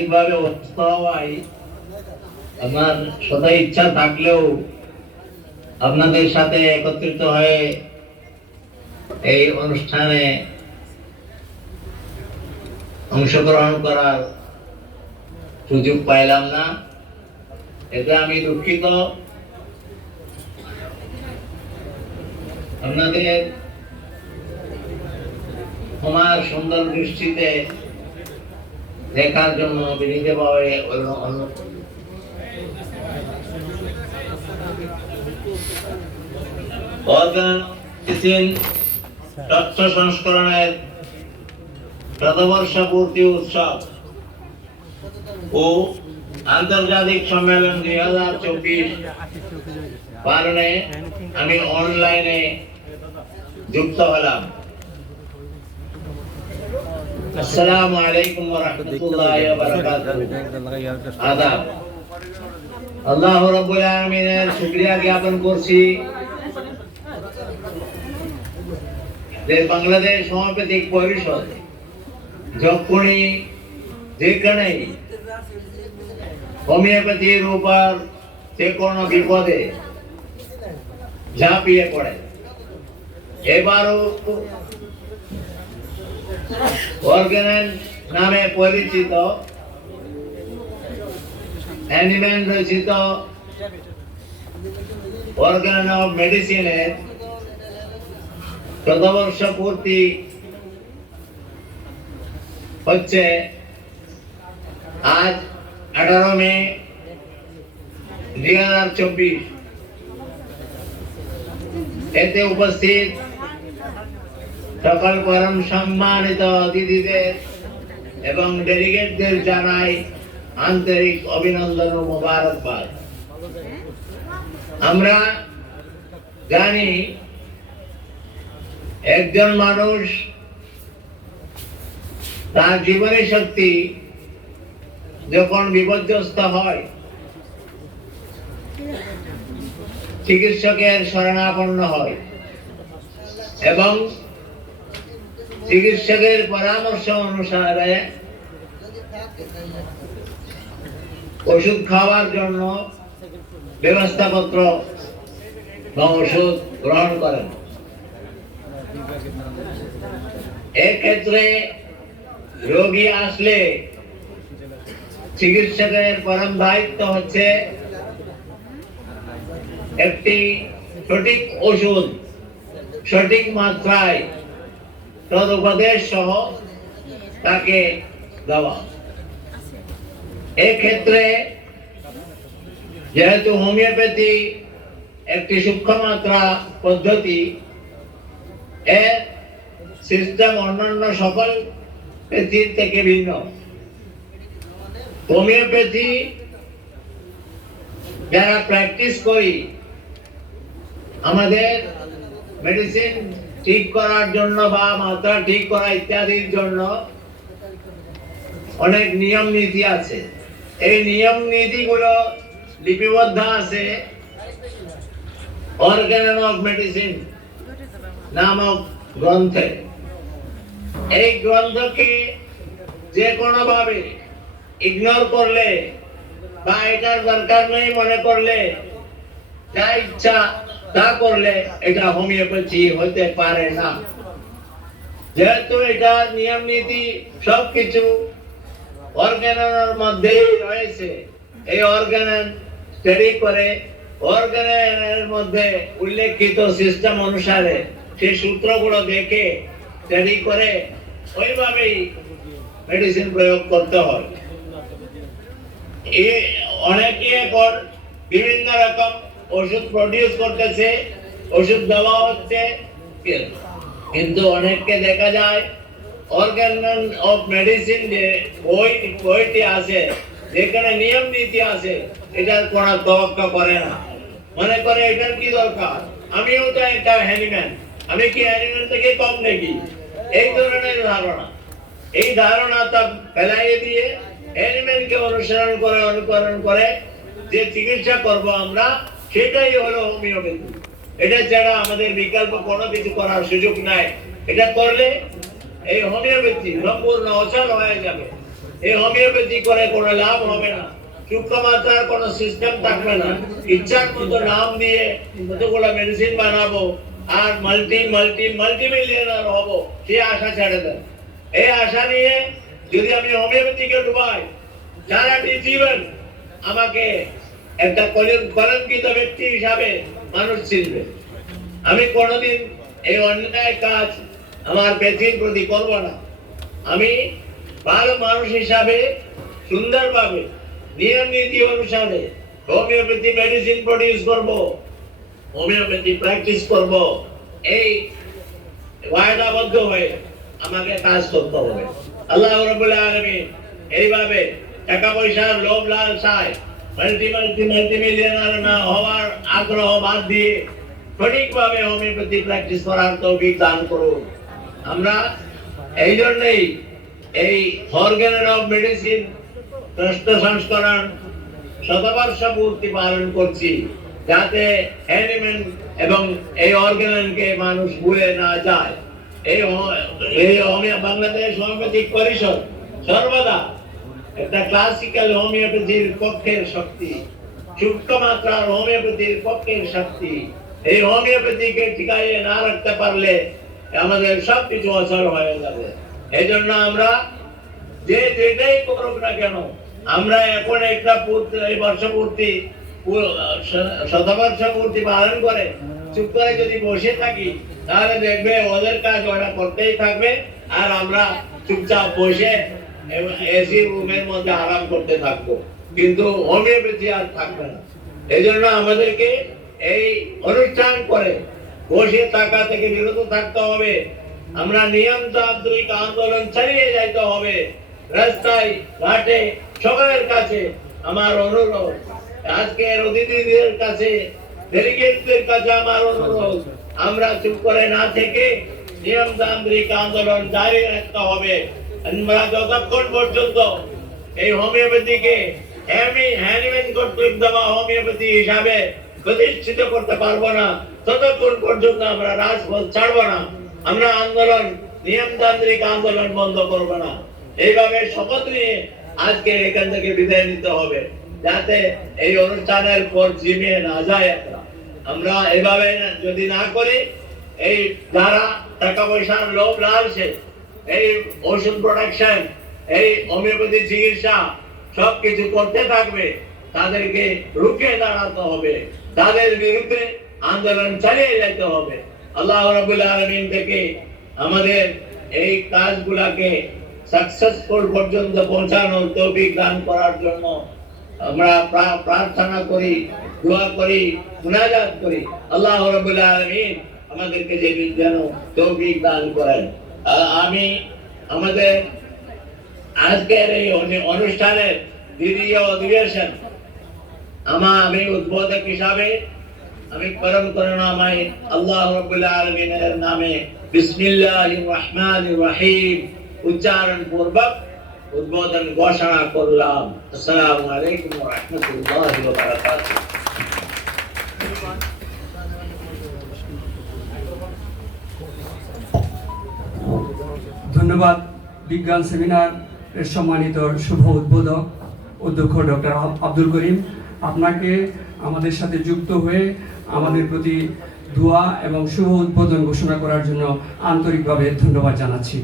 ঠিকভাবে অসুস্থ হওয়ায় আমার সদা ইচ্ছা থাকলেও আপনাদের সাথে একত্রিত হয়ে এই অনুষ্ঠানে অংশগ্রহণ করার সুযোগ পাইলাম না। এতে আমি দুঃখিত। আপনাদের আমার সুন্দর দৃষ্টিতে দেখার জন্য বিনীতভাবে তথ্য সংস্করণের শতবর্ষপূর্তি উৎসব ও আন্তর্জাতিক সম্মেলন 2024 পালনে আমি অনলাইনে যুক্ত হলাম। আসসালামু আলাইকুম ওয়া রাহমাতুল্লাহি ওয়া বারাকাতুহু। আদাব। আল্লাহ রাব্বুল আলামিনের শুকরিয়া জ্ঞাপন করছি যে বাংলাদেশ হোমিওপ্যাথিক পরিষদ যখনই যেখানে হোমিওপ্যাথির উপর যে কোনো বিপদে ঝাঁপিয়ে পড়ে, এবারও অর্গানন নামে পরিচিত অ্যানিম্যান রচিত অর্গানন অফ মেডিসিনের শতবর্ষ পূর্তি হচ্ছে আজ 18 মে 2024। এতে উপস্থিত সকল পরম সম্মানিত অতিথিদের এবং ডেলিগেটদের জানাই আন্তরিক অভিনন্দন ও মোবারকবাদ। আমরা জানি একজন মানুষ তার জীবনী শক্তি যখন বিপর্যস্ত হয় চিকিৎসকের শরণাপন্ন হয় এবং চিকিৎসকের পরামর্শ অনুসারে ওষুধ খাওয়ার জন্য ব্যবস্থাপত্র বা ওষুধ গ্রহণ করেন। এক্ষেত্রে রোগী আসলে চিকিৎসকের পরম দায়িত্ব হচ্ছে একটি সঠিক ওষুধ সঠিক মাত্রায় তদুপদেশ সহ তাকে দেওয়া। এক্ষেত্রে যেহেতু হোমিওপ্যাথি একটি সূক্ষ্ম মাত্রা পদ্ধতি, এর সিস্টেম অন্যান্য সকল প্যাথির থেকে ভিন্ন। হোমিওপ্যাথি যারা প্র্যাকটিস করি আমাদের মেডিসিন ঠিক করার জন্য বা মাত্রা ঠিক করা ইত্যাদির জন্য অনেক নিয়ম নীতি আছে। এই নিয়ম নীতিগুলো লিপিবদ্ধ আছে অর্গানন অফ মেডিসিন নামক গ্রন্থে। এই গ্রন্থকে যে কোনো ভাবে ইগনোর করলে বা এটার দরকার নেই মনে করলে, যা ইচ্ছা তা করলে এটা হোমিওপ্যাথি হতে পারে না। যেহেতু এটা নিয়ম নীতি সবকিছু অর্গাননের মধ্যেই রয়েছে, এই অর্গানন স্টাডি করে অর্গাননের মধ্যে উল্লেখিত সিস্টেম অনুসারে সেই সূত্রগুলো দেখে স্টাডি করে ওইভাবেই মেডিসিন প্রয়োগ করতে হয়। অনেকে এখন বিভিন্ন রকম ওষুধ প্রডিউস করতেছে, ওষুধ দেওয়া হচ্ছে, কিন্তু অনেককে দেখা যায় অর্গানন অফ মেডিসিন যে বইটি আছে যেখানে নিয়ম নীতি আছে এটার কোনো তোয়াক্কা করে না। মনে করে এটার কি দরকার, আমিও তো একটা হ্যানিম্যান, আমি কি হ্যানিম্যান থেকে কম নাকি, এই ধরনের ধারণা। এই ধারণাটা ফেলাই দিয়ে হ্যানিম্যানকে অনুকরণ করে যে চিকিৎসা করব আমরা, সেটাই হলো হোমিওপ্যাথি। এটা ছাড়া আমাদের বিকল্প কোনো কিছু করার সুযোগ নাই। এটা করলে এই হোমিওপ্যাথি সম্পূর্ণ অচল হয়ে যাবে। এই হোমিওপ্যাথি করে কোনো লাভ হবে না। সূক্ষ্মমাত্রার কোনো সিস্টেম থাকবে না। ইচ্ছার মতো নাম দিয়ে কতগুলো মেডিসিন বানাবো আর মাল্টি মিলিয়নার হব, সেই আশা ছেড়ে দেন। এই আশা নিয়ে যদি আমি হোমিওপ্যাথিকে ডুবাই, সারাটি জীবন আমাকে একটা কলঙ্কিত ব্যক্তি হিসাবে মানুষ চিনবে। আমি কোনোদিন এই অন্যায় কাজ আমার ব্যক্তির প্রতি করব না। আমি ভালো মানুষ হিসাবে সুন্দরভাবে নিয়ম নীতি অনুসারে হোমিওপ্যাথি মেডিসিন প্রডিউস করব, হোমিওপ্যাথি প্র্যাকটিস করব। এই ওয়াদাবদ্ধ হয়ে আমাকে কাজ করতে হবে। আল্লাহ রাব্বুল আলামিন এইভাবে টাকা পয়সার লোভ লালসায় মাল্টি মিলিয়নার না হওয়ার আগ্রহ বাদ দিয়ে সঠিকভাবে হোমিওপ্যাথি প্র্যাকটিস করার তৌফিক দান করুন। আমরা এই জন্যই এই অর্গান অফ মেডিসিন ট্রাস্ট সংস্করণ শতবর্ষ পূর্তি পালন করছি, যাতে অ্যানিমেল এবং এই অর্গানকে মানুষ ভুলে না যায়। এই বাংলাদেশ হোমিওপ্যাথিক পরিষদ সর্বদা একটা ক্লাসিক্যাল হোমিওপ্যাথির পক্ষের শক্তি, সূক্ষ্মমাত্রার হোমিওপ্যাথির পক্ষের শক্তি। এই হোমিওপ্যাথিকে টিকাইয়ে না রাখতে পারলে আমাদের সবকিছু অচল হয়ে যাবে। এই জন্য আমরা যে যেটাই করুক না কেন, আমরা এখন একটা বর্ষপূর্তি শতবর্ষ পূর্তি পালন করে চুপ করে যদি বসে থাকি, তাহলে দেখবে ওদের কাজ ওরা করতেই থাকবে আর আমরা চুপচাপ বসে এসি রুমের মধ্যে আরাম করতে থাকবো, কিন্তু হোমিওপ্যাথি আর থাকবে না। এই জন্য আমাদেরকে এই অনুষ্ঠান করে বসে থাকা থেকে বিরত থাকতে হবে। আমরা নিয়মতান্ত্রিক আন্দোলন চালিয়ে যাইতে হবে। রাস্তায় ঘাটে সকলের কাছে আমার অনুরোধ, আজকের অতিথিদের কাছে, ডেলিগেটদের কাছে আমার অনুরোধ, আমরা চুপ করে না থেকে নিয়মতান্ত্রিক আন্দোলন জারি রাখতে হবে। আমরা যতক্ষণ পর্যন্ত এই হোমিওপ্যাথিকে হ্যানিম্যান কর্তৃক দেওয়া হোমিওপ্যাথি হিসাবে প্রতিষ্ঠিত করতে পারবো না, ততক্ষণ পর্যন্ত আমরা রাজপথ ছাড়বো না। আমরা আন্দোলন, নিয়মতান্ত্রিক আন্দোলন বন্ধ করবো না। এইভাবে শপথ নিয়ে আজকে এখান থেকে বিদায় নিতে হবে, যাতে এই অনুষ্ঠানের পর জিমিয়ে না যায়। আমরা এভাবে যদি না করি, এই যারা টাকা পয়সার লোভ লালসে এই ওষুধ প্রোডাকশন, এই হোমিওপ্যাথি চিকিৎসা সবকিছু করতে থাকবে, তাদেরকে রুখে দাঁড়াতে হবে, তাদের বিরুদ্ধে আন্দোলন চালিয়ে যেতে হবে। আল্লাহ রাব্বুল আলামিন থেকে আমাদের এই কাজগুলাকে সাকসেসফুল পর্যন্ত পৌঁছানোর তৌফিক দান করার জন্য আমরা প্রার্থনা করি, দোয়া করি, মুনাজাত করি। আল্লাহ রাব্বুল আলামিন আমাদেরকে যেন তৌফিক দান করেন। আমি আমাদের আজকের এই অনুষ্ঠানের দ্বিতীয় অধিবেশন আমি উদ্বোধক হিসাবে আমি পরম করুণাময় আল্লাহ রাব্বুল আলামিনের নামে বিসমিল্লাহির রহমানির রহিম উচ্চারণ পূর্বক উদ্বোধন ঘোষণা করলাম। আসসালামু আলাইকুম ওয়া রাহমাতুল্লাহি ওয়া বারাকাতুহু। ধন্যবাদ বিজ্ঞান সেমিনার এর সম্মানিত শুভ উদ্বোধক অধ্যক্ষ ডক্টর আব্দুল করিম। আপনাকে আমাদের সাথে যুক্ত হয়ে আমাদের প্রতি দোয়া এবং শুভ উদ্বোধন ঘোষণা করার জন্য আন্তরিকভাবে ধন্যবাদ জানাচ্ছি।